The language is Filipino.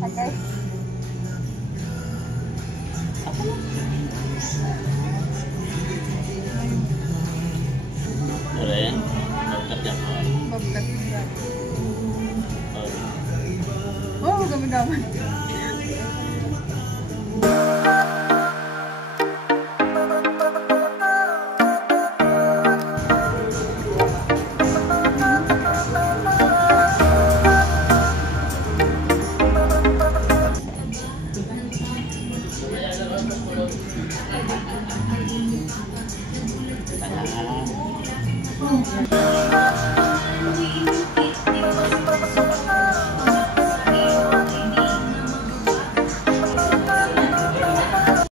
Okay. Ako na. Pero yan, magkat yan po. Bobcat. Oh. Oh, gamit-gamit.